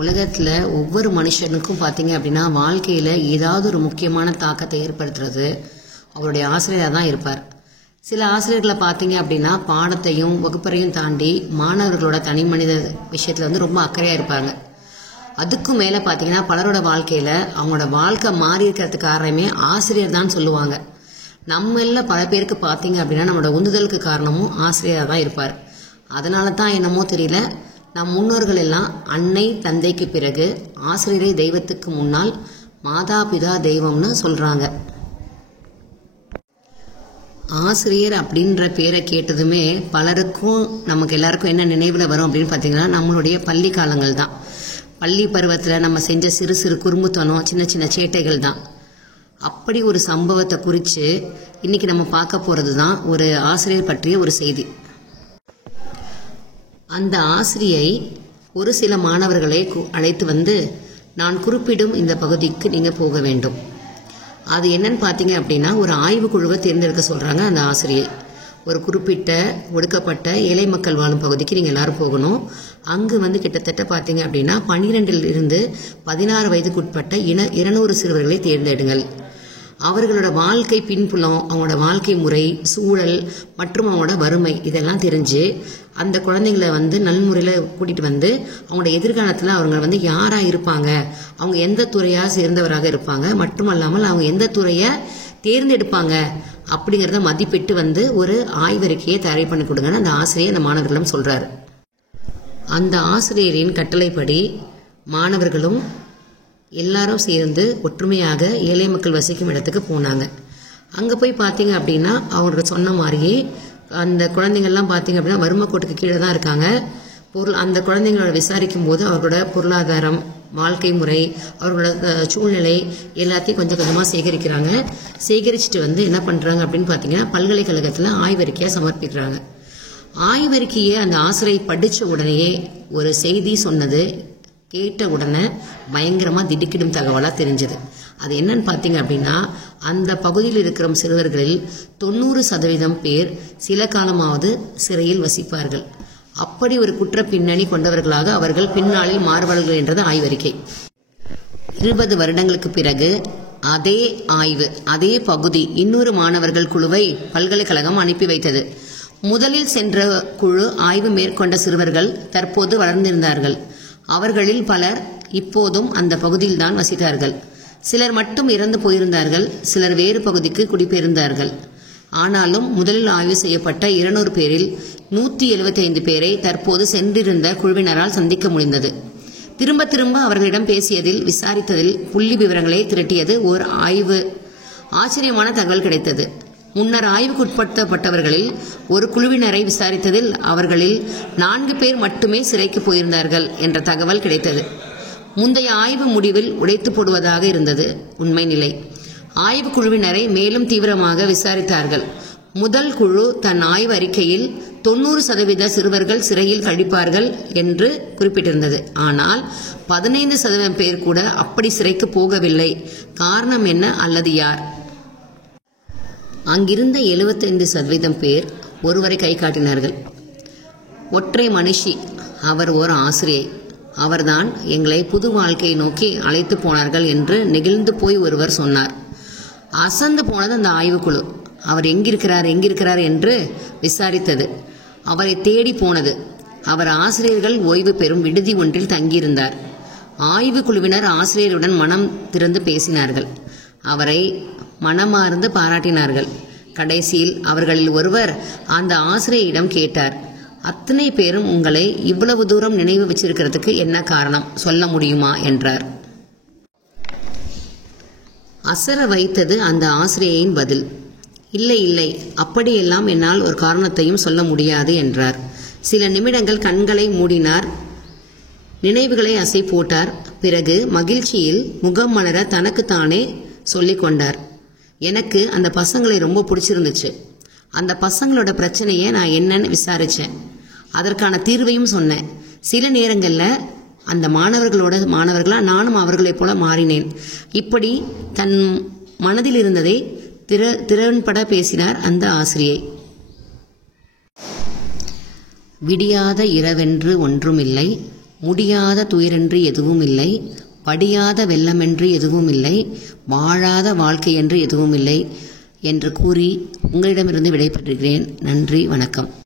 உலகத்தில் ஒவ்வொரு மனுஷனுக்கும் பார்த்தீங்க அப்படின்னா வாழ்க்கையில் ஏதாவது ஒரு முக்கியமான தாக்கத்தை ஏற்படுத்துறது அவருடைய ஆசிரியராக தான் இருப்பார். சில ஆசிரியர்களை பார்த்தீங்க அப்படின்னா பாடத்தையும் வகுப்பறையும் தாண்டி மாணவர்களோட தனி மனித விஷயத்தில் ரொம்ப அக்கறையாக இருப்பாங்க. அதுக்கும் மேலே பார்த்தீங்கன்னா பலரோட வாழ்க்கையில் அவங்களோட வாழ்க்கை மாறி இருக்கிறதுக்கு காரணமே ஆசிரியர் தான் சொல்லுவாங்க. நம்மள பல பேருக்கு பார்த்தீங்க அப்படின்னா நம்மளோட உந்துதலுக்கு காரணமும் ஆசிரியராக தான் இருப்பார். அதனால தான் என்னமோ தெரியல, நம் முன்னோர்கள் எல்லாம் அன்னை தந்தைக்கு பிறகு ஆசிரியரை தெய்வத்துக்கு முன்னால் மாதா பிதா தெய்வம்னு சொல்றாங்க. ஆசிரியர் அப்படின்ற பேரை கேட்டதுமே பலருக்கும் நமக்கு எல்லாருக்கும் என்ன நினைவில் வரும் அப்படின்னு பார்த்தீங்கன்னா நம்மளுடைய பள்ளி காலங்கள் தான். பள்ளி பருவத்தில் நம்ம செஞ்ச சிறு சிறு குறும்புத்தனம், சின்ன சின்ன சேட்டைகள் தான். அப்படி ஒரு சம்பவத்தை குறித்து இன்னைக்கு நம்ம பார்க்க போகிறது தான் ஒரு ஆசிரியர் பற்றிய ஒரு செய்தி. அந்த ஆசிரியை ஒரு சில மாணவர்களை அழைத்து வந்து, நான் குறிப்பிடும் இந்த பகுதிக்கு நீங்கள் போக வேண்டும். அது என்னன்னு பார்த்தீங்க அப்படின்னா ஒரு ஆய்வு குழுவை தேர்ந்தெடுக்க சொல்கிறாங்க. அந்த ஆசிரியை ஒரு குறிப்பிட்ட ஒடுக்கப்பட்ட ஏழை மக்கள் வாழும் பகுதிக்கு நீங்கள் எல்லாரும் போகணும். அங்கு வந்து கிட்டத்தட்ட பார்த்தீங்க அப்படின்னா 12 to 16 வயதுக்குட்பட்ட 200 சிறுவர்களை தேர்ந்தெடுங்கள். அவர்களோட வாழ்க்கை பின்புலம், அவங்களோட வாழ்க்கை முறை, சூழல் மற்றும் அவங்களோட வறுமை இதெல்லாம் தெரிஞ்சு அந்த குழந்தைங்களை வந்து நல்முறையில் கூட்டிகிட்டு வந்து அவங்களோட எதிர்காலத்தில் அவங்க யாராக இருப்பாங்க, அவங்க எந்த துறையாக சேர்ந்தவராக இருப்பாங்க, மட்டுமல்லாமல் அவங்க எந்த துறையை தேர்ந்தெடுப்பாங்க அப்படிங்கிறத மதிப்பிட்டு ஒரு ஆய்வறிக்கையை தயார் பண்ணி கொடுங்கன்னு அந்த ஆசிரியர் அந்த மாணவர்களிடம் சொல்கிறாரு. அந்த ஆசிரியரின் கட்டளைப்படி மாணவர்களும் எல்லாரும் சேர்ந்து ஒற்றுமையாக ஏழை மக்கள் வசிக்கும் இடத்துக்கு போனாங்க. அங்கே போய் பார்த்தீங்க அப்படின்னா அவங்க சொன்ன மாதிரியே அந்த குழந்தைங்கள்லாம் பார்த்தீங்க அப்படின்னா வறுமை கோட்டுக்கு கீழே தான் இருக்காங்க. அந்த குழந்தைங்களோட விசாரிக்கும் போது அவர்களோட பொருளாதாரம், வாழ்க்கை முறை, அவர்களோட சூழ்நிலை எல்லாத்தையும் கொஞ்சம் கொஞ்சமாக சேகரிக்கிறாங்க. சேகரிச்சுட்டு என்ன பண்ணுறாங்க அப்படின்னு பார்த்தீங்கன்னா பல்கலைக்கழகத்தில் ஆய்வறிக்கையை சமர்ப்பிக்கிறாங்க. ஆய்வறிக்கையை அந்த ஆசிரியர் படித்த உடனேயே ஒரு செய்தி சொன்னது கேட்ட உடனே பயங்கரமாக திடுக்கிடும் தகவலாக தெரிஞ்சது. அது என்னன்னு பார்த்தீங்க அப்படின்னா அந்த பகுதியில் இருக்கிற சிறுவர்களில் 90% பேர் சில காலமாவது சிறையில் வசிப்பார்கள். அப்படி ஒரு குற்ற பின்னணி கொண்டவர்களாக அவர்கள் பின்னாளில் மாறுவார்கள் என்றது ஆய்வறிக்கை. 20 வருடங்களுக்கு பிறகு அதே ஆய்வு, அதே பகுதி இன்னொரு மாணவர்கள் குழுவை பல்கலைக்கழகம் அனுப்பி வைத்தது. முதலில் சென்ற குழு ஆய்வு மேற்கொண்ட சிறுவர்கள் தற்போது வளர்ந்திருந்தார்கள். அவர்களில் பலர் இப்போதும் அந்த பகுதியில் தான் வசித்தார்கள். சிலர் மட்டும் இறந்து போயிருந்தார்கள், சிலர் வேறு பகுதிக்கு குடிபெயர்ந்தார்கள். ஆனாலும் முதலில் ஆய்வு செய்யப்பட்ட 200 பேரில் 175 பேரை தற்போது சென்றிருந்த குழுவினரால் சந்திக்க முடிந்தது. திரும்ப திரும்ப அவர்களிடம் பேசியதில், விசாரித்ததில், புள்ளி விவரங்களை திரட்டியது ஓர் ஆய்வு. ஆச்சரியமான தகவல் கிடைத்தது. முன்னர் ஆய்வுக்குட்படுத்தப்பட்டவர்களில் ஒரு குழுவினரை விசாரித்ததில் அவர்களில் 4 பேர் மட்டுமே சிறைக்கு போயிருந்தார்கள் என்ற தகவல் கிடைத்தது. முந்தைய ஆய்வு முடிவில் உடைத்து போடுவதாக இருந்தது உண்மை நிலை. ஆய்வு குழுவினரை மேலும் தீவிரமாக விசாரித்தார்கள். முதல் குழு தன் ஆய்வு அறிக்கையில் 90% சிறுவர்கள் சிறையில் கழிப்பார்கள் என்று குறிப்பிட்டிருந்தது. ஆனால் 15% பேர் கூட அப்படி சிறைக்கு போகவில்லை. காரணம் என்ன அல்லது யார்? அங்கிருந்த 75% பேர் ஒருவரை கை காட்டினார்கள். ஒற்றை மனுஷி, அவர் ஓர் ஆசிரியை. அவர்தான் எங்களை புது வாழ்க்கையை நோக்கி அழைத்து போனார்கள் என்று நெகிழ்ந்து போய் ஒருவர் சொன்னார். அசந்து போனது அந்த ஆய்வுக்குழு. அவர் எங்கிருக்கிறார் என்று விசாரித்தது. அவரை தேடி போனது. அவர் ஆசிரியர்கள் ஓய்வு பெறும் விடுதி ஒன்றில் தங்கியிருந்தார். ஆய்வு குழுவினர் ஆசிரியருடன் மனம் திறந்து பேசினார்கள். அவரை மனமார்ந்து பாராட்டினார்கள். கடைசியில் அவர்களில் ஒருவர் அந்த ஆசிரியரிடம் கேட்டார், அத்தனை பேரும் உங்களை இவ்வளவு தூரம் நினைவு வச்சிருக்கிறதுக்கு என்ன காரணம் சொல்ல முடியுமா என்றார். அசர வைத்தது அந்த ஆசிரியையின் பதில். இல்லை, அப்படியெல்லாம் என்னால் ஒரு காரணத்தையும் சொல்ல முடியாது என்றார். சில நிமிடங்கள் கண்களை மூடினார், நினைவுகளை அசை போட்டார். பிறகு மகிழ்ச்சியில் முகம் மலர தனக்குத்தானே சொல்லிக் கொண்டார், எனக்கு அந்த பசங்களை ரொம்ப பிடிச்சிருந்துச்சு. அந்த பசங்களோட பிரச்சனையை நான் என்னன்னு விசாரித்தேன். அதற்கான தீர்வையும் சொன்னேன். சில நேரங்களில் அந்த மாணவர்களாக நானும் அவர்களைப் போல மாறினேன். இப்படி தன் மனதில் இருந்ததை திறன்பட பேசினார் அந்த ஆசிரியை. விடியாத இரவென்று ஒன்றுமில்லை, முடியாத துயரென்று எதுவும் இல்லை, படியாத வெள்ளமென்று எதுவும் இல்லை, வாழாத வாழ்க்கை என்று எதுவும் இல்லை என்று கூறி உங்களிடமிருந்து விடைபெறுகிறேன். நன்றி, வணக்கம்.